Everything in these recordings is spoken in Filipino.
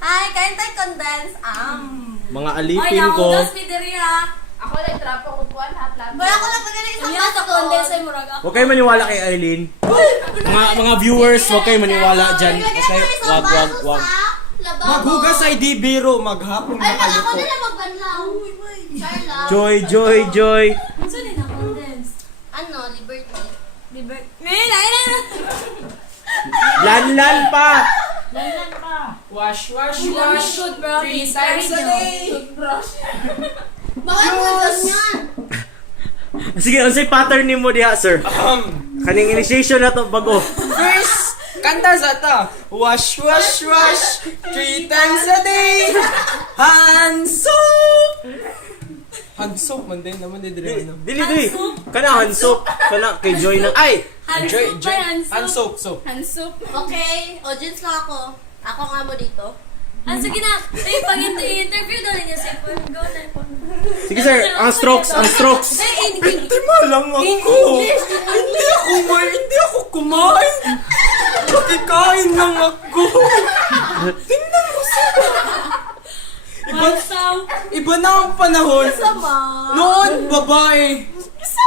Hi, kain tayo condense. Mga alipin ko. Ako lang trapo ko po lahat lang. Boy, ako lang pagkala isang baso condense ay murag ako. Huwag kayo maniwala kay Eileen. Mga viewers, huwag kayo maniwala dyan. Okay, wag. Maghugas ay di biro, maghapon Ay, na ako kayo na lang magbanlaw. Charla. Joy. Saan din ang condense? Ano, Liberty. Lanlan pa. Wash. Toothbrush. 3 times a day. Toothbrush. Bakit mo ganyan? Sige, unsay pattern ni mo diha, sir? Kaning initiation na to bago. First, kanta sa ta. Wash. 3 times a day. Hand soap. Hand soap man din naman din Dili. Kana hansop. Kana kay Joy na. Ay! Joy. Hand soap. Hansup. Okay, audience lang ako. Ako nga mo dito. Sige na. Pag interview daw niya sa phone. Go na phone. Sige, sir. Ang strokes. Biktima lang ako. Hindi ako kumain. Pakikain lang ako. Tingnan mo sila. Iba na ang panahon. Noon, babae.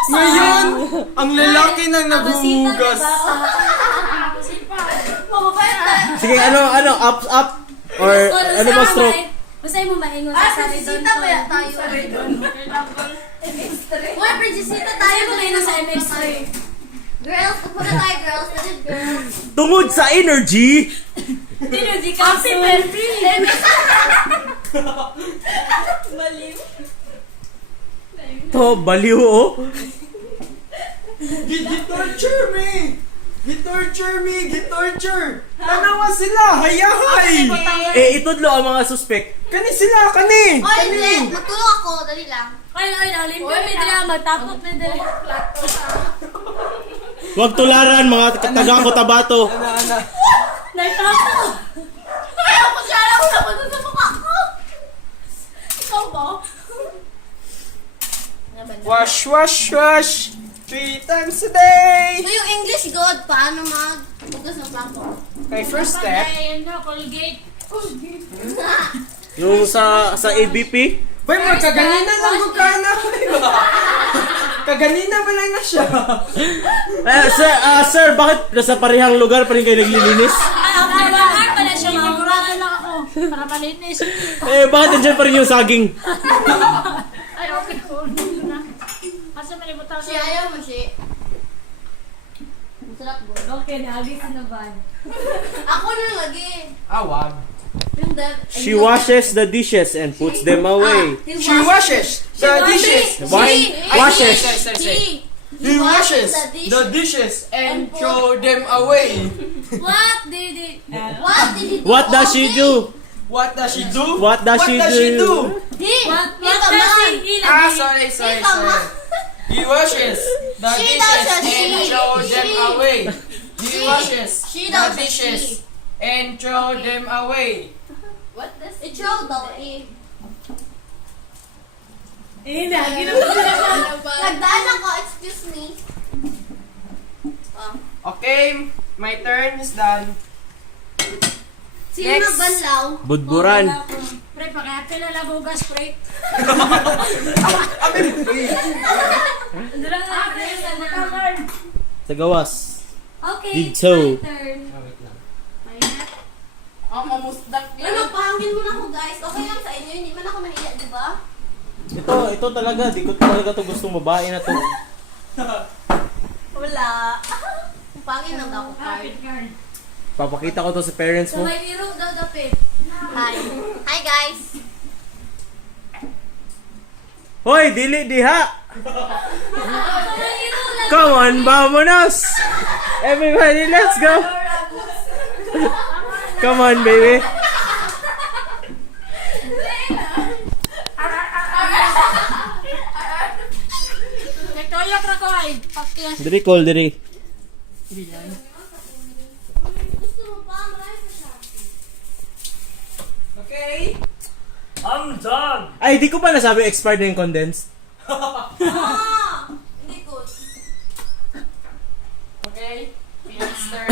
Ngayon, ang lalaki nang naghuhugas. Sige, ano, up. Or ano ba stroke? Masay mo maingon sa sabi doon. Kaya tayo. Uy, Princesita tayo. Masay mo maingon sa MX3. Girls, pupunta tayo, girls. Girls. Tungod sa energy. Hindi ka so. Baliw. To, baliw oh. Gitorture. Tanawa sila, hayahay. Itudlo ang mga suspect. Kani sila. Oy, hindi. Magtulong ako. Dali lang. Ay, nalim ka. May dila. Magtapot. May dila. Huwag tularan mga taga Cotabato. Nagtapot. Ay, ako siya lang. Wala pa doon sa mukha ko. Ikaw ba? Wash. 3 times a day. So, yung English God, paano mag-hugas ng plato? Okay, first step. Colgate. Yung sa ABP. Boy, kaganina lang magkana. Kaganina ba lang na siya? Sir, bakit nasa parehang lugar pa rin kayo naglilinis? Bakit pala siya? Sigurado lang ako. Para malinis. Bakit nandiyan pa rin yung saging? Ay, okay. Asa malibutaw Si ayaw mo, si. Masarap mo. Okay, naagis na ba? Ako na lagi. Wag. Yung dad. She washes the dishes and puts them away. She washes the dishes. Washes. He washes the dishes and throw them away. What did it? What does she do? What does she do? What does she do? What does he Sorry. He washes the dishes and throw them away. He washes the dishes and throw them away. What does it show daw eh? Nagdaan ako, excuse me. Okay, my turn is done. Sino Next. nagbanlaw? Budburan. Pre, pakayapin na lang bugas, pre. Sa gawas. Okay, Dito. my turn. Ano, pahangin mo na ako guys. Okay lang sa inyo, hindi man ako nahiya, di ba? Ito talaga, di ko talaga to gustong babae na to. Wala. Pangin lang ako, card. Papakita ko to sa parents So, mo. may iro daw dapit. Hi. Hi guys. Hoy, dili diha. Come on, vamonos. Everybody, let's go. Come on, baby. Nagtoyak na ko ay. Pakiyas. Diri call, diri. Gusto mo pa? Marami pa siya. Okay? I'm done! Ay, di ko pa nasabi expired na yung condensed. Hindi good. Okay? Phoenix turn.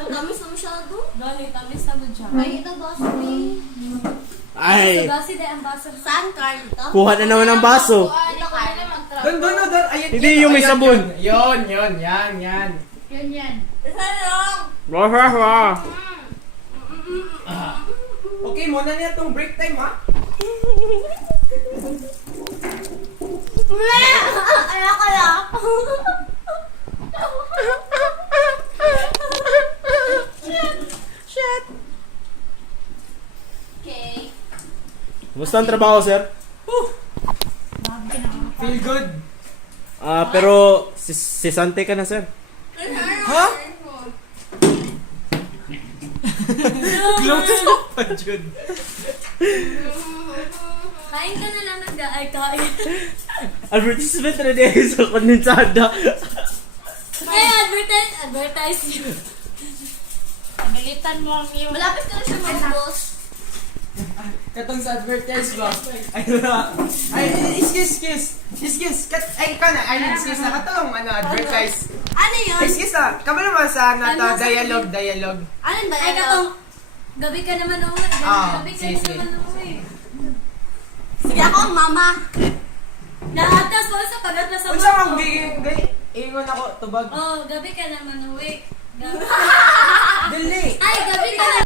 Matamis na masyado. Dali, tamis na May ito baso eh. Ay, Basi dahil ang baso. Saan, Carl? Ito? kuha na naman ng baso. Ito, Carl. Doon. Ayun. Hindi, yung may Ayan, sabon. Yan. Yun yan. Isa lang. Okay, muna niya itong break time, ha? Ayoko lang. Shit. Okay. Kumusta ang trabaho, sir? Feel good. Pero si Sante ka na, sir. Ha? Close up pa, Jud. Kain ka na lang ay kain. Advertisement na din sa Condensada. Ay, advertise you. Pagalitan mo ang iyong... Malapit ka na siya mag-boss. Katong sa advertise ba? Ay, excuse. Ay, ikaw na. Excuse na. Katong advertise. Ano yun? Excuse na. Kamo naman sa Ano sa- dialogue. Anong ba Ay, katong, gabi ka naman uwi. Gabi ka sige. naman uwi. Sige ako ang mama. Naatas mo sa pagat na sa Unsa mang ingon ako tubag. Oh, gabi ka naman uwi. Gabi. Dili. Ay, gabi ka